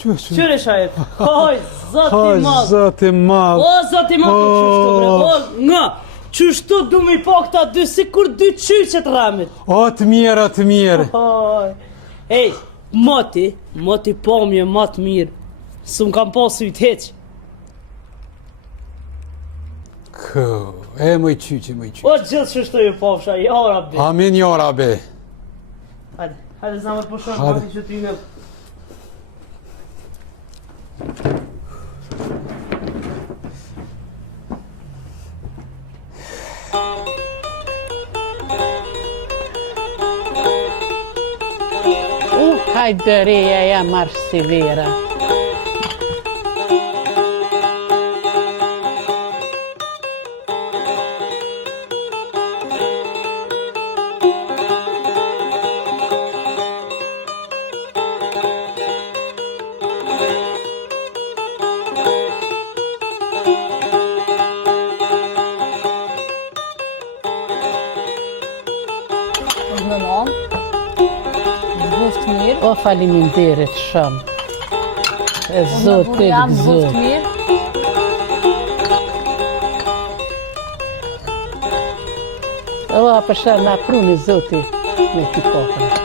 Qyre shajt? Hoj, zoti madh. Zoti madh. O, zoti madh, qështu bre. O, nga. Qështu du mi po këta dy si kur dy qyqet ramit. O, të mirë, të mirë. Hoj. Ej, moti po mje ma të mirë. Së më kam pasu i të heq. Mëj qyqi. O, gjithë qështu ju pofsha, ja rabi. Amin, ja rabi. Hajde zamër po shumë, mati që ty me... Hajde reja ja marrë si vera. O faleminderit shumë. E Zotit gëzot. O, përshar na pruni Zotit me t'i kohën.